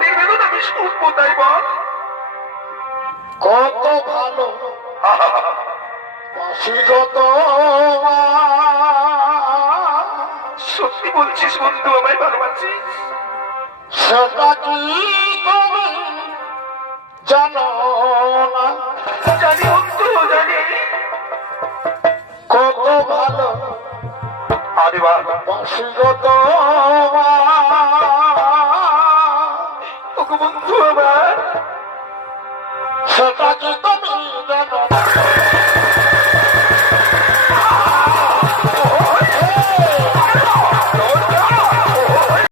মনের বেদন আমি শুনবো তাই বল। কত ভালো বাসি কত সত্যি বলছিস বন্ধু, আমায় ভালোবাসিস? সেটা কি তুমি জানো না? জানি বন্ধু, জানি। কত ভালো আরে বাহ, বাসি কত ওগো বন্ধু আমার, সেটা কি তুমি জানো